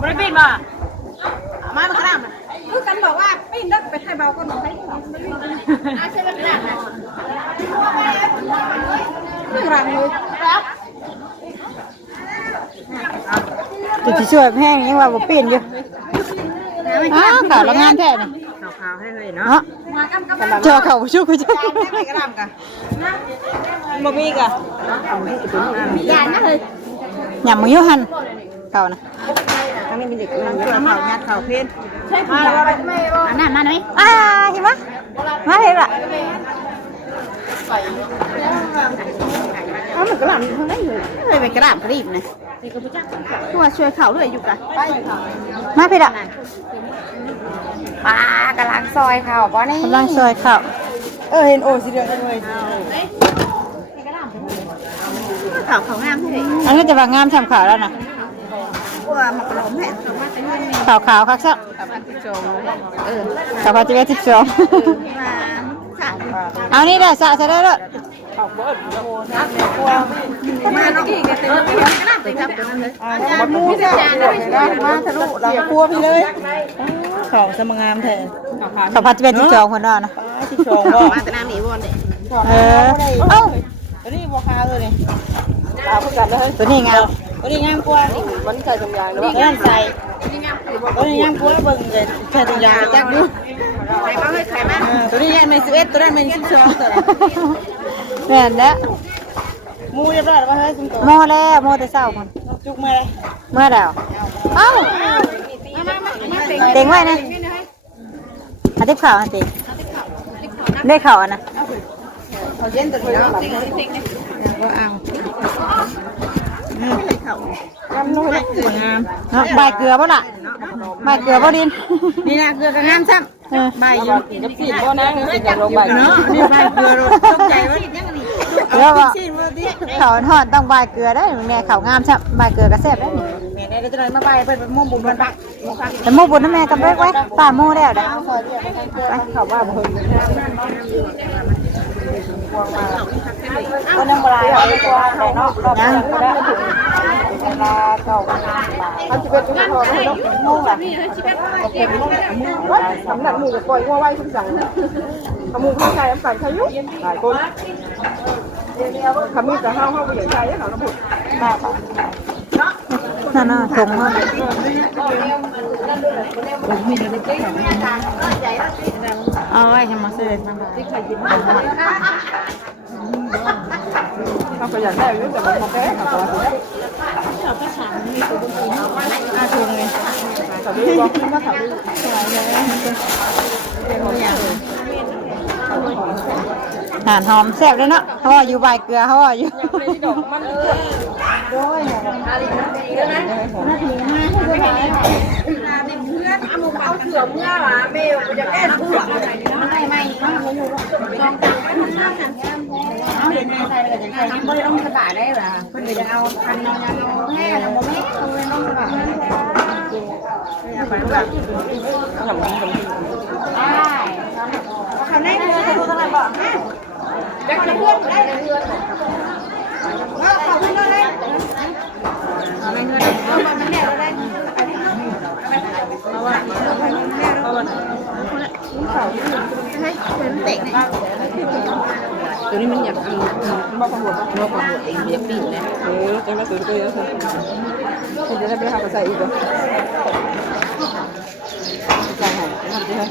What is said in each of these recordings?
ไม่ได้ปิดมามาเป็นกระดาษคือกันบอกว่าปิ้นนักไปไทยเบาก็หน่อยใช่เป็นกระดาษนะกระดาษเลยครับติดช่วยแห้งยังว่าบ่ปีนอยู่อ้าวข่าวละงานแท้นี่ขาวให้เลยเนาะเจอเขาชุกชุกไม่กระดาษกันบ่มีกันยานนะเลยหยำมือยุหันเขานะทั้งนี้มีเด็กเขายัดเขาเพ้นใช่ค่ะอันนั้นมาไหมเห็นไหมมาเห็นละเอามันกระดาษทางไหนเลยไปกระดาษกระดิ่งนะตัวช่วยเขาเลยอยู่กันมาเพ็ดอ่ะปลากำลังซอยเขาป้อนี่กำลังซอยเขาเห็นโอ้สิเดือดเลยเขางามที่ไหนอันนี้จะว่างามทำขาวแล้วนะว่ามักลมแห่ขาวขาวครับซักขาวพันธุ์12เอานี่ได้สะได้แล้วมาเนาะไปจับตัวนั้นเลยมูจะมาทะลุเรากลัวพี่เลยเขาสมงามแท้ขาวพันธุ์12คนนั้นนะ12บ่มาแต่น้ำหนีบอลเอ้าตัวนี้บ่คาเลยนี่ตาเพื่อกันเลยตัวนี้งามตัวนี้งามกว่านี่มันใส่ถุงยางด้วยนั่นใส่ตัวนี้งามกว่าเบิ่งเลยใส่ถุงยางจักดูใส่มาให้ใส่มาตัวนี้ยังไม่11ตัวนั้นไม่12ตัวแม่นแล้วมูเรียบร้อยแล้วเฮ้ยคุณโตโมแล้วโมแต่เช้าคนจุกมาเลยเมื่อแล้วเอ้าเต็งไว้นะอาทิตย์ข่าวอาทิตย์ได้ข่าวนะเขาเย็นตัวนี้แล้วก็เอางามนู่นงามใบเกลือป่ะล่ะใบเกลือป่ะดินนี่นะเกลือกับงามซ้ำใบอยู่กับสีบ่นะสีกับลงใบเนาะนี่ใบเกลือตกใจว่าแล้วว่าเขาทอดต้องใบเกลือได้แม่เขางามใช่ใบเกลือกระแซบได้แม่ได้จะเลยมาใบเป็นมุ่งบุญมันบักแต่มู่บุญนั่นแม่กับเบิกไว้ป่ามู่แล้วเด้อเขาว่าเพิ่งก็ยังบ่ได้เอาไปกว่าเนาะยังก็ได้เวลาเก่าเขาจะเป็นทุกคนเลยเนาะมุ่งล่ะว่าสำหรับหมู่จะปล่อยว่าไว้ทุกสั่งขมูข้าวไก่น้ำตาลไข่ยุหลายคนขมิ้นกับข้าวไปอย่างไรเขาต้องพูดนั่นน่ะถุงมันเอาไว้ให้มาเสร็จเขาก็อยากได้รู้แต่มันโอเคเขาตัวนี้ถุงเลยเขาดูว่าขึ้นมาเขาดูอาหารหอมแซ่บเลยเนาะเขาว่าอยู่ใบเกลือเขาว่าอยู่เอาเสือเมื่อวะเมลจะแก้ผู้หลังไม่เอาเห็นในไทยเลยจะใช้ไม่ได้ต้องสบายได้หรอคนเดียวจะเอาพันนอนแม่แล้วโมเมนต์ต้องเลยต้องสบายไปแบบทำได้เขาได้เงินเขาทำอะไรบอกจะเพื่อนได้เงินเขาเพื่อนได้ไม่เงินมันแน่เราได้ตัวนี้มันอยากกินมาความหมดมาความหมดเองอยากปีนนะจะมาตื่นตัวเยอะเลยจะได้ไปหาภาษาอีกเหรอใจหายนั่นใช่ไหม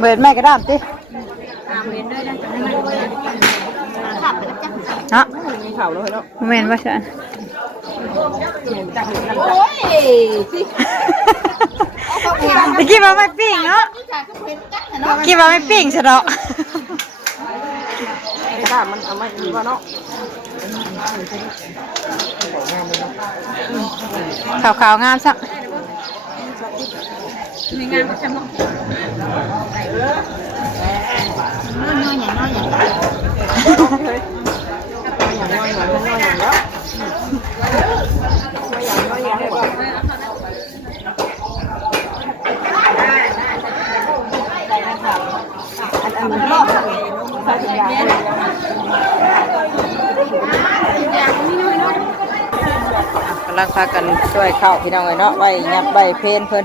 เบิดแม่กระดามติฮะมีข่าวแล้วเหรอโมเมนต์ว่าฉันโอ้ยสิตะกี้มาไม่ปิ้งเนาะกี้มาไม่ปิ้งซะเนาะถ้ามันเอามาอีกว่าเนาะขาวๆงามสักมีงานประจำน้อยอย่างน้อยอย่าง กำลังพากันช่วยเข้าพี่น้องเลยเนาะใบยับใบเพนเพิ่น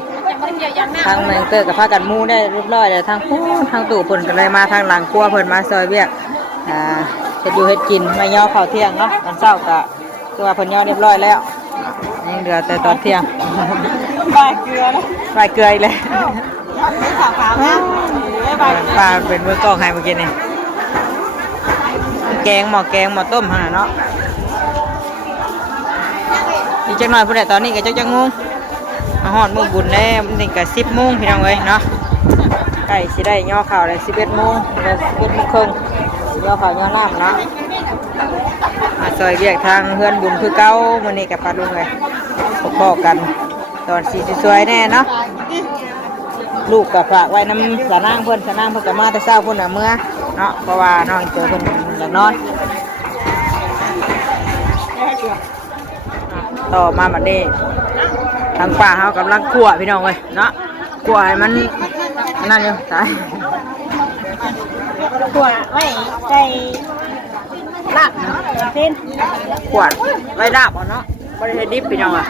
ทางเมืองเตอร์กับพากันมูได้เรียบร้อยเลยทางผู้ทางตู่เพิ่นก็เลยมาทางหลังครัวเพิ่นมาซอยเวียกเฮ็ดอยู่เฮ็ดกินไม่ย่อข้าวเที่ยงเนาะตอนเช้าก็ตัวเพิ่นย่อเรียบร้อยแล้วยังเหลือแต่ตอนเที่ยงใบเกลือนะใบเกลือเลยขาวๆนะปลาเป็นมือกล้องให้เมื่อกี้นี่แกงหม้อต้มขนาดเนาะอีกจังหน่อยพุ่นแหละตอนนี้ก็จังงงมาฮอดมื้อบุญแล้วมันนี่ก็10 โมงพี่น้องเอ้ยเนาะใกล้สิได้ย่อข้าวเลย11 โมงแล้ว11 โมงครึ่งย่อข้าวย่อน้ำเนาะมาซอยเรียกทางเพื่อนบุญคือเก่ามื้อนี้กับปลาลุงเลยพอกันตอนสีสวยๆแน่เนาะลูกกับฝากไว้น้ำสะนางเพิ่นก็มาแต่เช้าเพิ่นน่ะเมื่อเนาะเพราะว่าน้องเจอเพิ่นอยากนอนต่อมาบัดนี้ทางป่าเฮากำลังคั่วพี่น้องเว้ยเนาะคั่วให้มันนั่นอยู่ตายคั่วไว้ใส่ลาบเนาะเส้นคั่วไว้ลาบเอาเนาะบ่ได้เฮ็ดดิบพี่น้องอ่ะ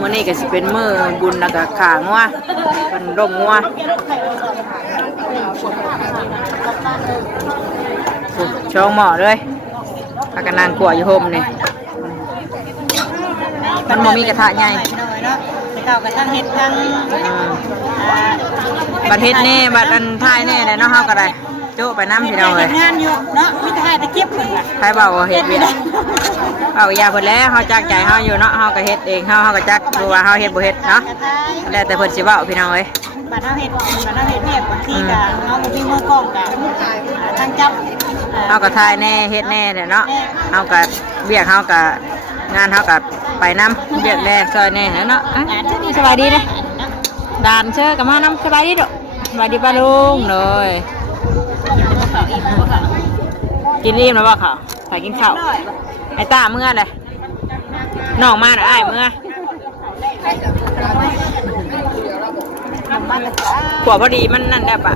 มื้อนี้ก็สิเป็นมื้อบุญแล้วก็ขางัวเพิ่นร่มงัวช่องหม้อเลยพากันนั่งคั่วอยู่ห่มนี่มันบ่มีกระทะใหญ่ข้าวกระทะเฮ็ดทั้งบัดเฮ็ดแน่บัดอันท้ายแน่เลยเนาะเฮาก็ได้โจ้ไปน้ำพี่น้องเลยงานอยู่เนาะมีท้ายตะเกียบเพิ่นล่ะใครเว้าเฮ็ดเวียกเอายาเพิ่นแล้วเฮาจักใจเฮาอยู่เนาะเฮาก็เฮ็ดเองเฮาก็จักดูว่าเฮาเฮ็ดบ่เฮ็ดเนาะแล้วแต่เพิ่นสิเว้าพี่น้องเอ้ยบัดเฮาเฮ็ดเวียกบางทีก็เฮาบ่มีมือกล้องก็ทางจับเฮาก็ถ่ายแน่เฮ็ดแน่เนาะเฮาก็เวียกเฮาก็งานเฮาก็ไปน้ำเวียกแน่ซอยแน่เนาะสบายดีเด้ด่านเชื่อกับมาน้ำสบายดีดอกสบายดีป้าลุงเลยกินอิ่มแล้วบ่ข้าวใส่กินข้าวไอ้ตาเมื่อเลยน้องมาหน่อยไอ้เมื่อขวบพอดีมันนั่นได้ปะ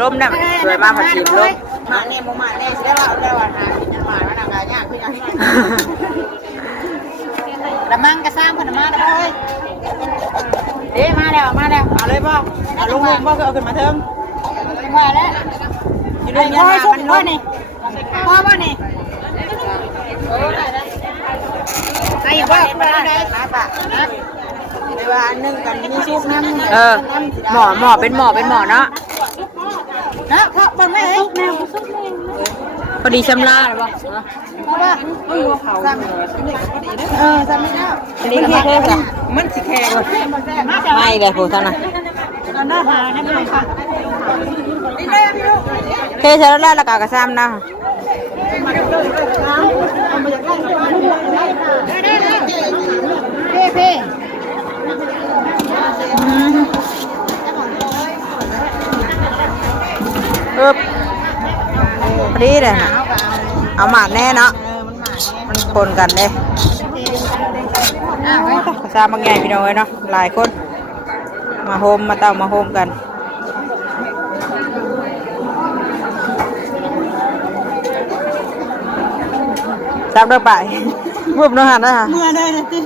ร่มได้สวยมากผัดชีร่มมาเนี่ยโมมาเนี่ยได้ว่าหามาแล้วนางยากขึ้นยังละมังกระซ้ำขนมมาเลยเอ๊ะมาแล้วเอาเลยพ่อเอาลุงพ่อก็เอาขึ้นมาเทิงมาแล้วอยู่ด้วยกันมันล้นนี่พ่อว่านี่ไอ้บ้าไปได้ปะในว่านึ่งกันมีซุปน้ำหม้อเป็นหม้อเนาะนะเพราะมันไม่ซุปแนวพอดีชำระหรือเปล่าเพราะว่าเขาจำไม่ได้อันนี้ก็มาเลยจ้ะมันสิแข็งไม่เลยผู้ท่านน่ะหน้าหาเนี่ยไม่ค่ะเทใช้แล้วละกากระซ้ำนะเพ่พอดีเลยนะเอาหมาดแน่เนาะมันปนกันเลยภาษาบางแง่พี่น้องเลยเนาะหลายคนมาโฮมมาเต่ามาโฮมกันจับเด้อไปบุบเนาะฮะนะเมื่อได้นะติ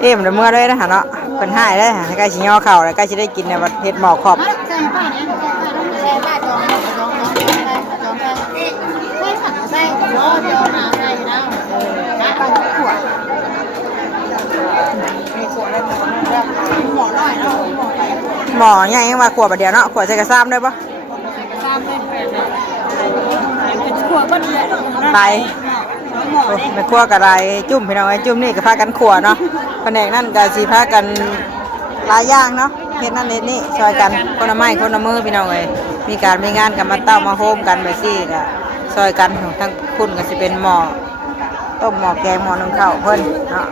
เอ็มเดี๋ยวเมื่อได้นะฮะเนาะเป็นหายได้ฮะใกล้ชิย่อเข่าแล้วใกล้ชิได้กินเนี่ยเห็ดหมอกขอบหมอใหญ่ยังมาขวบเดียวเนาะขวบใส่กระซ้ำได้ปะไปไม่ขวบกับไรจุ่มพี่น้องไอ้จุ่มนี่ก็พากันขวบเนาะแผนกนั่นก็สีพากันหลายอย่างเนาะเฮ็ดนั่นเฮ็ดนี่ช่วยกันคนละไม้คนละมือพี่น้องเอ้ยมีการมีงานกันมาเต้ามาโฮมกันไปสิก็ช่วยกันทั้งคุณก็จะเป็นหม้อต้มหม้อแกงหม้อนึ่งข้าวเพิ่นเนาะ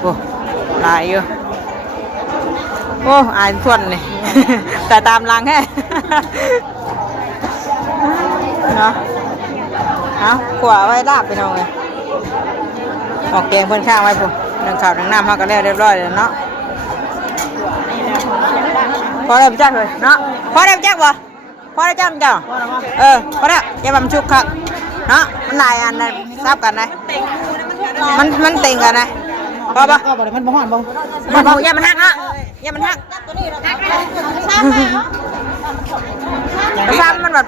โอ้หลายอยู่โอ้อ่านทวนเลย แต่ตามรังแค่ เนาะเอาขวาไว้ลาบไปหน่อยหม้อแกงเพิ่นข้างไว้ปุ๊ หนึ่งข่าวหนึ่งน้ำเขาก็แล้วเรียบร้อยแล้วเนาะพอได้ไปจักเลยเนาะพอได้ไปจักบ่พอได้จักเจ้าพอได้อย่าบำชุกครับเนาะมันหลายอันนะทราบกันนะมันเต็งกันนะพอปะมันบ่หอนบ่มันอย่ามันหักเนาะอย่ามันหักซ้ำมันแบบ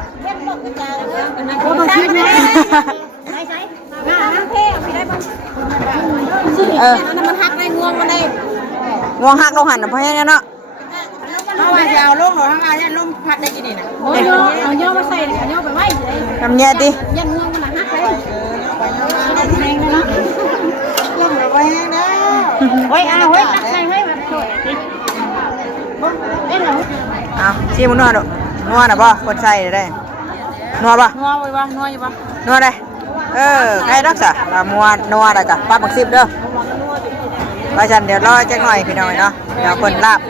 มันหักในงวงมันได้ งวงหักลงหันเพราะงั้นเนาะ เอาว่าจะเอาลงหรือทำงานยันลมพัดได้กี่นี่นะเอาย่อมาใส่เอาย่อไปไว้เลย ทำแย่ดิ ยันงวงมันหักเลยแห้งนะลมเราไปแห้งนะเฮ้ยเอาเฮ้ยตักใส่เฮ้ยมันสวยดิเอ๊ะเหรอ เอาชี้มันนัวดูนัวนะป่ะคนใส่ได้นัวป่ะ นัวไว้ป่ะนัวอยู่ป่ะ นัวได้ใครรักษามัวนัวอะไรกันป้าบักซิบเด้อไปฉันเดี๋ยวรอจักหน่อยพี่น้อยเนาะเดี๋ยวคนลาบ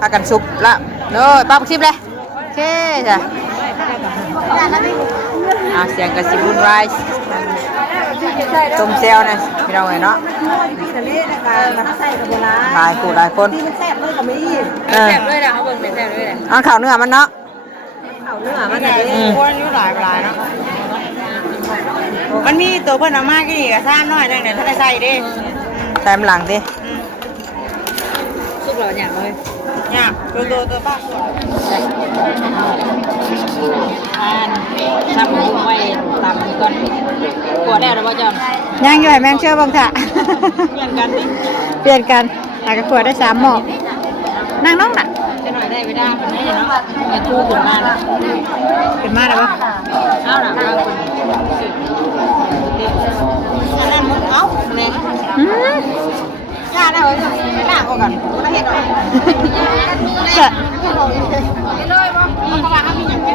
พากันซุปลาบเลยป้าบักซิบเลยโอเคจ้ะเสียงกระสิบวุ่นวายต้มเซลนะพี่น้อยเนาะหลายผู้หลายคนที่มันแซ่บเลยกับมีแซ่บเลยนะเขาเบิ่งเป็นแซ่บเลยนะ เอาข่าวเนื้อมันเนาะ เอาเนื้อมันจะได้คนอยู่หลายเนาะมันมีตัวเพิ่นเอามากี่นี่ก็ซ่านน้อยนึงเดี๋ยวถ้าได้ใส่ดิ แต้มหลังดิ สุกแล้วเนี่ยเลยเนี่ยตัวป้าทำไว้ตามนี้ก่อนกลัวแล้วหรือว่าจะ ย่างอยู่ให้แมงเชื่อบ้างค่ะ เปลี่ยนกันดิ เปลี่ยนกันหากระขวดได้3 หม้อนั่งน้องน่ะ จะหน่อยได้ไม่ได้คนนี้เนาะอย่าทูขึ้นมานะ เป็นมาแล้วปะ เอาหน่ะเอาอันนั้นมึงเอาเนี่ยย่าได้ไว้ไม่น่าก็กันไม่เห็นหรอกจะเลยป่ะเขาว่าเขามีอย่างนี้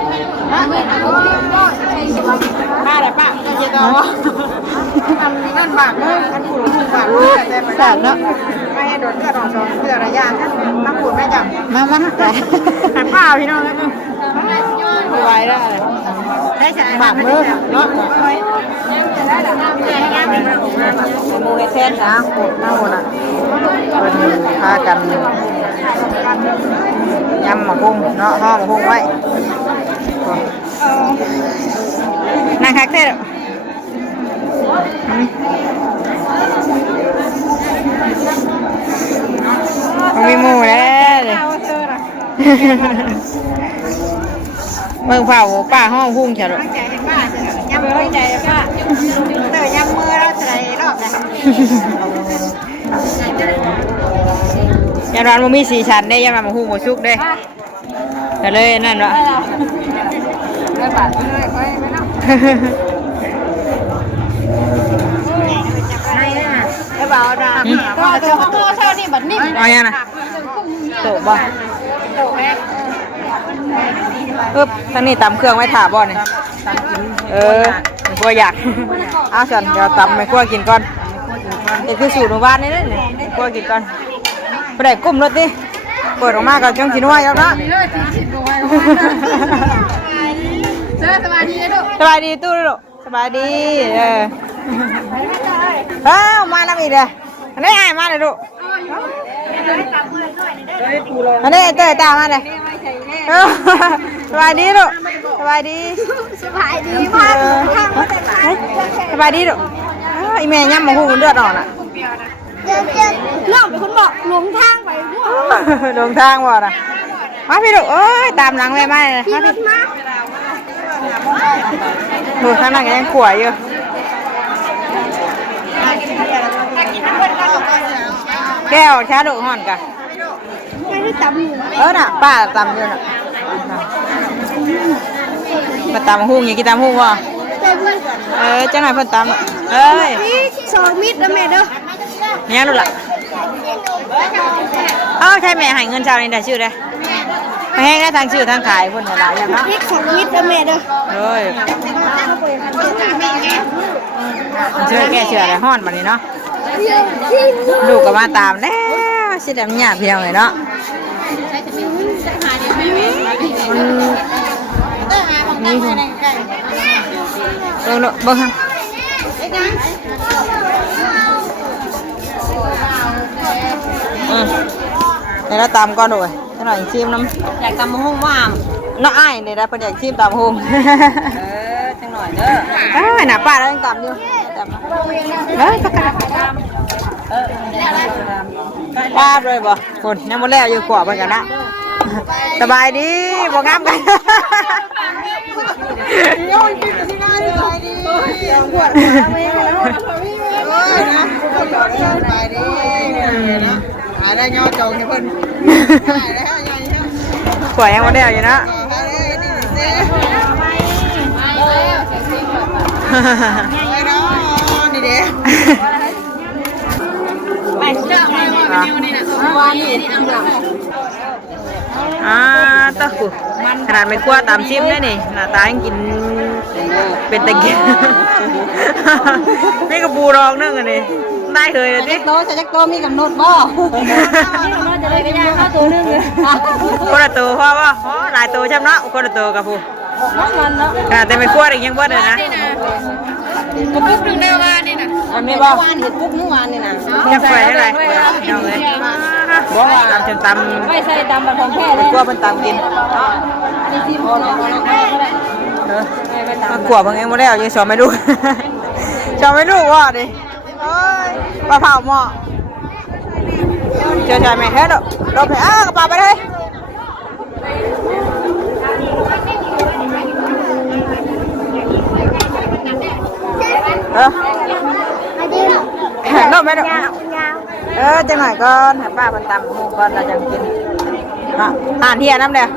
ป้าอะไรป้าเจ๊ต่อทำนั่นบากเลยมันขูดบากเลยแต่ไม่ได้เนาะไม่โดนก็โดนเพื่อระยะนั้นมาขูดไม่จับมาแต่หันป้าพี่น้องไว้ได้ได้ใช่บากมือเนาะมูในเส้นนะปวดหน้าหมดอ่ะเป็นพากันยำหมกหุ้งเนาะห่อหมกหุ้งไว้นั่งคักเท่มีหมูแล้วเมืองเผาป้าห้องหุ้งเฉย ยำมือใจป้าเตยยำมือเราใส่รอบเลยยำร้านมันมีสีชั้นได้ยำร้านมันหุ้งหมูชุกได้แต่เลยนั่นวะไม่บาดไม่ค่อยไม่ต้องไม่เบาจ้ะตัวเท่านี้บัดนิ่มเอาอย่างน่ะโตบ่ปึ๊บท่านนี่ตำเครื่องไว้ถาบ่เนี่ยไม่กลัวอยากเอาฉันเดี๋ยวตำไม่กลัวกินก่อนเด็กคือสูตรหมู่บ้านนี่เลยไม่กลัวกินก่อนไปได้กุ้มรถดิเปิดออกมาก็จังสินัวแล้วนะสบายดีลูกสบายดีตู้ลูกสบายดีมาแล้วอีกเลยอันนี้มาเลยลูกอันนี้เตยตามมาเลยสบายดีลูกสบายดีมากสบายดีลูกอีแม่ย่ำมาหูเลือดออกน่ะน้องเป็นคนบอกหลงทางไปพวกหลงทางบ่น่ะมาพี่ลูกตามหลังแม่มาเลยมาพี่ดูข้างหลังยังขวอยู่แก้วชาดุห่อนกะไม่ได้ตำน่ะป้าตำอยู่น่ะมาตำหุ้งอย่างกี่ตำหุ้งวะจังไหนเพิ่นตำ2 มิตรนะแม่เด้อเนี่ยลูกละใช่แม่ให้เงินชาวนี้ได้ชื่อได้ให้ได้ทางชื่อทางขายคนหลายอย่างเนาะ2 มิตรนะแม่เด้อช่วยแก้เชื่ออะไรห้อนมานี่เนาะลูกก็มาตามแล้วสิดำหยาเพียงเลยเนาะนี่เบิ่งฮะ เดี๋ยวเราตามก่อนด้วยให้หน่อยชิมน้ำ อยากตำมะฮุ่งว่าม น้าอ้ายนี่นะเพิ่นอยากชิมตามหง จังหน่อยเด้อ หน้าป้าแล้วยังตามอยู่ตามสักกะป้าด้วยบ่คนยังบ่แล้วอยู่ขวบเหมือนกันนะสบายดีบ่งามกันได้ย่อจงให้เพิ่น ขวบยังบ่แล้วอยู่นะนี่เด้ไปเจ้ามาว่าอยู่นี่น่ะว่านี่ตะกุขนาดไม่กลัวตามชิมได้นี่หน้าตายังกินเป็นตะเกียบนี่ก็ปูรองนึงอันนี้ได้เคยเลยดิ โตใส่จักโตมีกำหนดบ่จะได้กระยาเข้าตัวนึงเลย คนละตัวพ่อว่าหลายตัวใช่ไหมเนาะคนละตัวกับผู้แต่ไม่กลัวอีกยังบ่ได้นะปุ๊บนึงได้ว่านี่น่ะ อันนี้บ่ วานเห็ดปุ๊บเมื่อวานนี่น่ะ จะใส่ให้ไรเอาเลยบ่ตำจนตำ ไม่ใส่ตำแบบของแท้เลย กลัวเป็นตำกิน อันนี้ซีโมนมากลัวบางเองมาแล้วยังสอนไม่ลูกสอนไม่ลูกว่าดิปลาเผาหม้อเจอใจแม่แท้ดอกเราไปกระเป๋าไปเลยนอกไหมดอกจังหน่อยก่อนหาป้าเป็นตำหมูก่อนเราจะกินอ่านเทียน้ำเดียว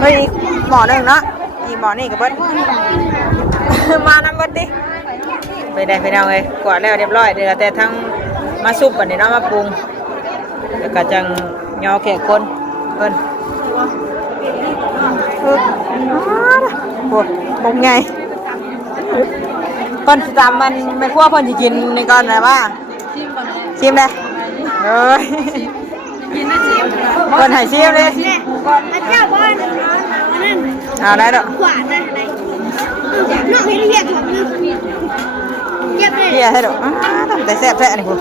เฮ้ยหมอหนึ่งเนาะอีหมอนี่กับเบิ้ลมาน้ำเบิ้ลดิไปได้ไปเอาเลยกวาดแล้วเรียบร้อยเดี๋ยวแต่ทั้งมาซุปอันนี้เนาะมาปรุงแล้วก็จังยอแขกคนเบิ้ลโอ้ปรุงไงคนตามมันไม่คั่วคนจะกินในก่อนไหนว่าชิมเลยเอ้ยคนหายชิมเลยเอาได้ดอกเฮียให้ดอกทำแต่แซ่บแท้นี่คุณ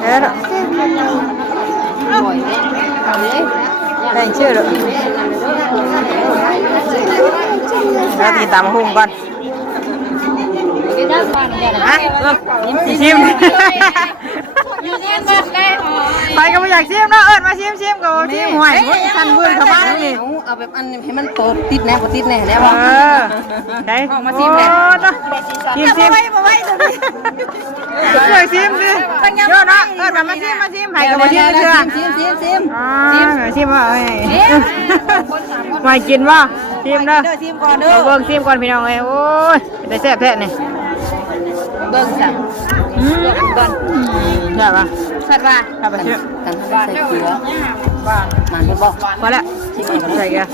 เฮ้ยดอกแบ่งชื่อดอกแล้วตีตามหุ่งก่อนชิมไปก็ไม่อยากชิมเนาะมาชิมก็ชิมหวยทันเบื่อเข้ามานี่ เอาแบบอันให้มันโตติดแน่บ่ติดแน่แล้วบ่ ใช่มาชิมเลยชิมอยากชิมดิเยอะนะมาชิมให้ก็มาชิมเชื่อชิมว่ามากินว่าชิมเด้อชิมก่อนเด้อเบิ่งชิมก่อนพี่น้องเอ้ยโอ้ยได้แซ่บแท้นี่เบิ่งสั่งก่อนใช่ป่ะชัดว่าถ้าไปชื่อ กันใส่เกลือมันบ่พอแล้วใส่เกลือ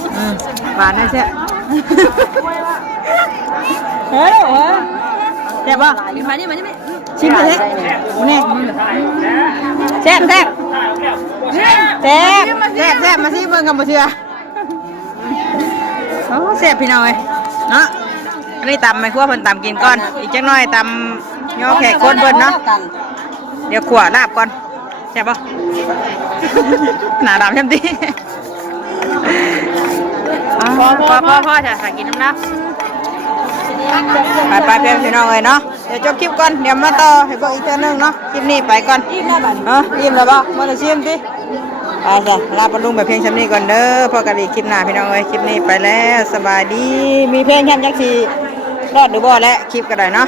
หวานได้แซ่บเฮ้ยแซ่บป่ะมานี่ชิมเลยนี่แซ่บมาชิมเบิ่งกันบ่เชื่อโอ้แซ่บพี่น้องเอ้ยเนาะอันนี้ตำไม่คั่วเพิ่นตำกินก่อนอีกจังน้อยตำย่อแขกคนเพิ่นเนาะเดี๋ยวขวดลาบก่อนแซ่บป่ะหนาดำเต็มที่พ่อจะหากินน้ำนะไปเพื่อนพี่น้องเลยเนาะเดี๋ยวจบคลิปก่อนเดี๋ยวมาต่อให้บอกอีกเท่านึงเนาะคลิปนี้ไปก่อนอิ่มแล้วป่ะมาชิมดิไปจ้ะลาปลุงแบบเพลงชั้นนี้ก่อนเด้อพอกันอีกคลิปหน้าพี่น้องเลยคลิปนี้ไปแล้วสบายดีมีเพลงแค่ยักษ์สีรอดหรือบ่และคลิปก็ได้เนาะ